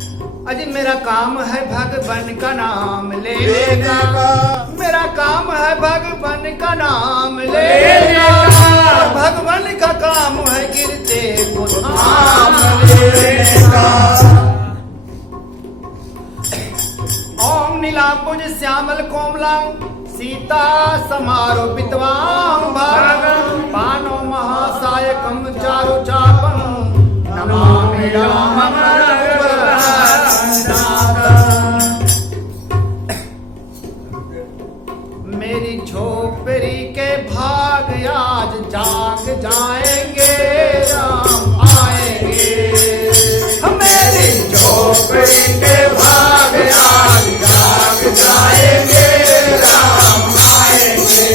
अजी मेरा काम है भगवान का नाम लेने का, मेरा काम है भगवान का नाम लेने का, और भगवान का काम है गिरते को थाम लेने का। ओम नीलांबुज श्यामल कोमलां सीता समारो विद्वां भागं पानो महासायकं चारु चापं नमामि रामं मेरी झोपड़ी के भाग आज जाग जाएंगे, राम आएंगे। मेरी झोपड़ी के भाग आज जाग जाएंगे, राम आएंगे।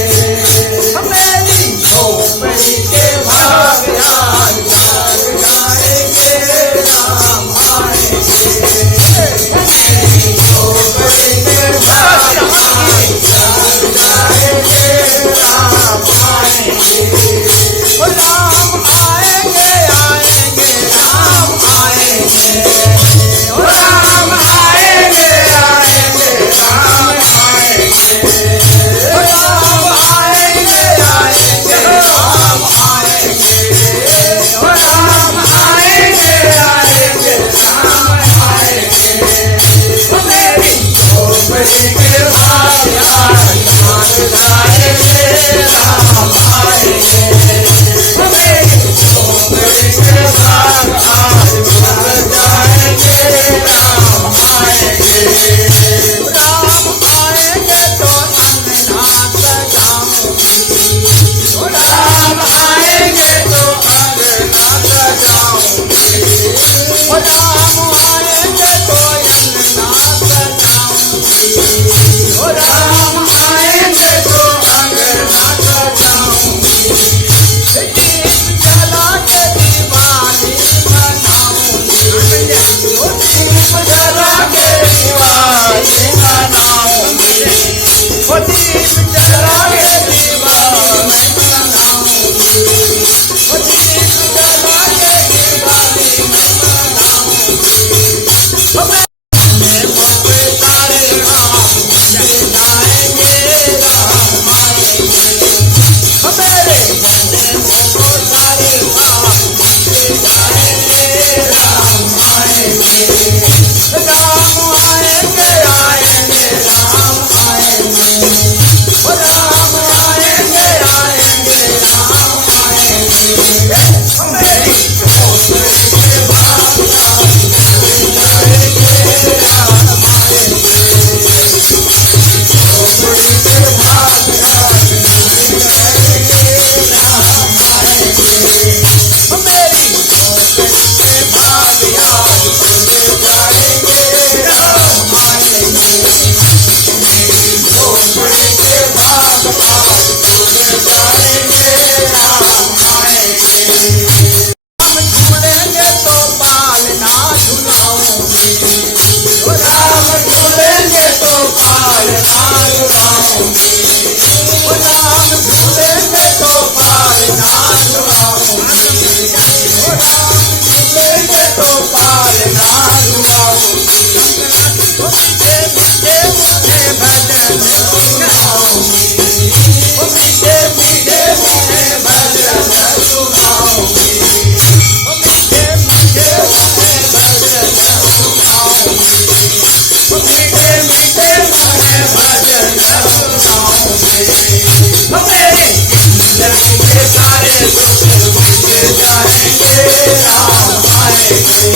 मेरी झोपड़ी के भाग आज जाग जाएंगे, राम आएंगे। मेरी झोपड़ी के भाग आज जाग जाएंगे, राम आएंगे। राम आएंगे, आएंगे, राम आएंगे। राम आएंगे, आएंगे, राम आएंगे। राम आएंगे, आएंगे, राम आएंगे। राम आएंगे, आएंगे, राम आएंगे। मेरी झोपड़ी के भाग आज जाग जाएंगे, राम आएंगे। मेरी झोपड़ी के भाग आज जाग जाएंगे, राम आएंगे। राम आएंगे तो अंगना सजाऊंगी, राम आएंगे तो अंगना सजाऊंगी। राम आएंगे तो अंगना सजाऊंगी, राम आएंगे तो अंगना सजाऊंगी। दीप जला के दिवाली मनाऊंगी, दीप जला के दिवाली मनाऊंगी। दीप जला के दिवाली मनाऊंगी, दीप जला के दिवाली मनाऊंगी। मैं मुझे तारे राम मिल जाएंगे, राम आएंगे। मेरे बंदे को तारे राम मिल जाएंगे, राम आएंगे। राम आएंगे, आएंगे, राम आएंगे। राम आएंगे, आएंगे, राम आएंगे। मेरी झोपड़ी के भाग आज जाग जाएंगे, राम आएंगे। झोपड़ी के भाग आज जाग जाएंगे, राम आएंगे। मेरी झोपड़ी के भाग आज खुल जाएंगे, राम आएंगे। मेरी झोपड़ी के भाग आज खुल जाएंगे, राम आएंगे। राम झूलेंगे तो पालना झुलाऊंगी, राम झूलेंगे तो पालना झुलाऊंगी। राम झूलेंगे तो पालना झुलाऊंगी, राम झूलेंगे तो पालना झुलाऊंगी। मीठे मीठे मुझे भजन सुनाऊंगी, मीठे मीठे मुझे भजन सुनाऊंगी। मीठे मीठे मुझे भजन सुनाऊंगी, मीठे मीठे मुझे भजन सुनाऊंगी। मेरी जिंदगी के सारे दुख मिट जाएंगे, राम आएंगे।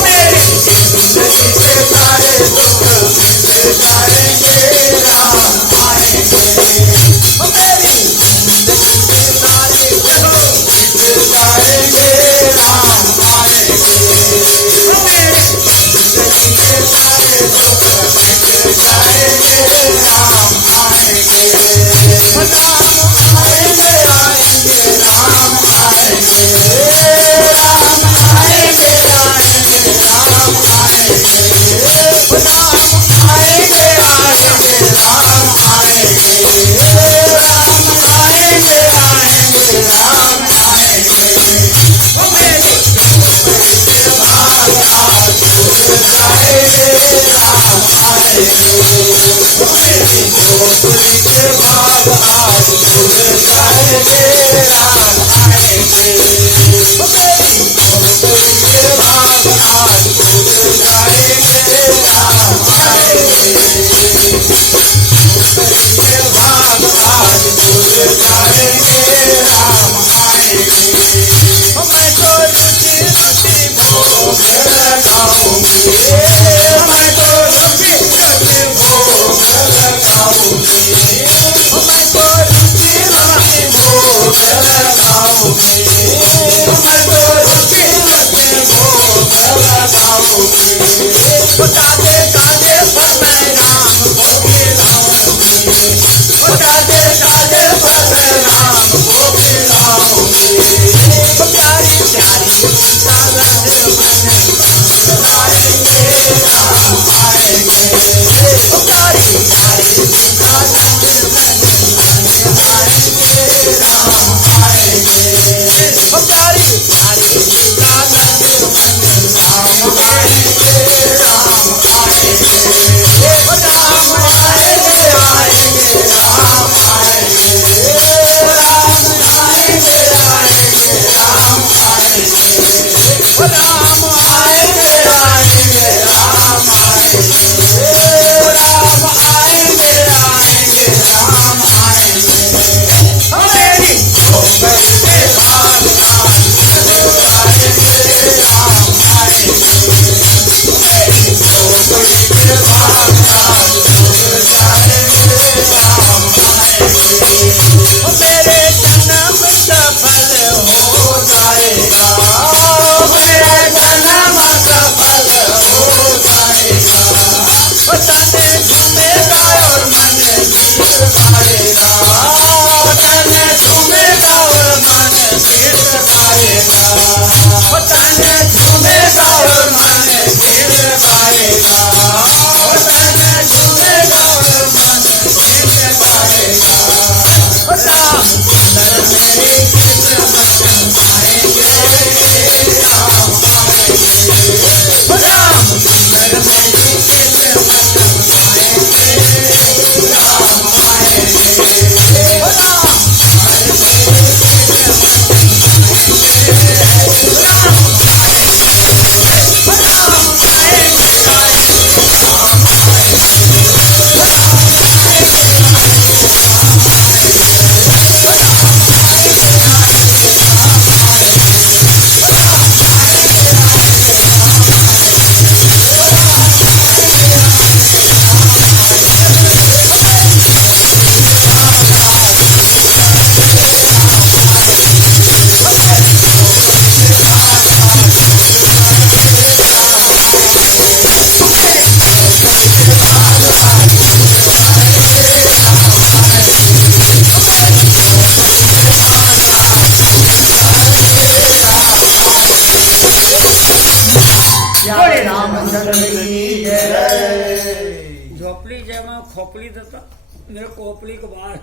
मेरी जिंदगी के सारे दुख मिट जाएंगे, राम आएंगे। मेरी जिंदगी के सारे दुख मिट जाएंगे, राम आएंगे। मेरी जिंदगी के सारे दुख मिट जाएंगे, राम आएंगे। राम आएंगे, आएंगे, राम आएंगे। राम आएंगे, आएंगे, राम आएंगे। राम आएंगे, आएंगे, राम आएंगे। राम आएंगे, आएंगे, राम आएंगे। मेरी झोपड़ी के भाग आज खुल मैं तो रुचि रख भोग लगाऊंगी, मैं तो रुचि रख भोग लगाऊंगी, मैं तो रुचि रख भोग लगाऊंगी। काटे काटे पर मैं राम को खिलाऊंगी, काटे काटे पर मैं राम को खिलाऊंगी। प्यारी प्यारी सीता रंग मन लाएंगे राम आएंगे, प्यारी प्यारी सीता रंग मन लाएंगे राम आएंगे, प्यारी प्यारी सीता रंग मन राम आएंगे राम आएंगे, राम आएंगे आएंगे राम आएंगे, राम आएंगे आएंगे राम आएंगे, राम आएंगे आएंगे राम आएंगे, राम आएंगे आएंगे राम आएंगे। मेरी खोपड़ी के बाद राम आएंगे राम आएंगे, मेरी खोपड़ी के बाद राम जाएंगे राम आएंगे, मेरे जन्म सफल हो जाएगा, मेरे जन्म सफल हो जाएगा, तन झूमेगा और मन गीत गाएगा, तन झूमेगा और मन गीत गाएगा, तन झूमेगा और मन गीत गाएगा, तन झूमेगा और मन गीत गाएगा। राम सुंदर मेरी किस्मत आएंगे राम आएंगे, राम सुंदर मेरी किस्मत आएंगे राम आएंगे, राम सुंदर मेरी किस्मत आएंगे राम आएंगे, राम आएंगे आएंगे राम आएंगे, राम आएंगे आएंगे राम आएंगे, राम आएंगे आएंगे राम आएंगे, राम आएंगे आएंगे राम आएंगे, राम आएंगे आएंगे राम बोले रामचंद्र की जय। झोपड़ी जय खोपड़ी देता मेरे कोपड़ी के बाहर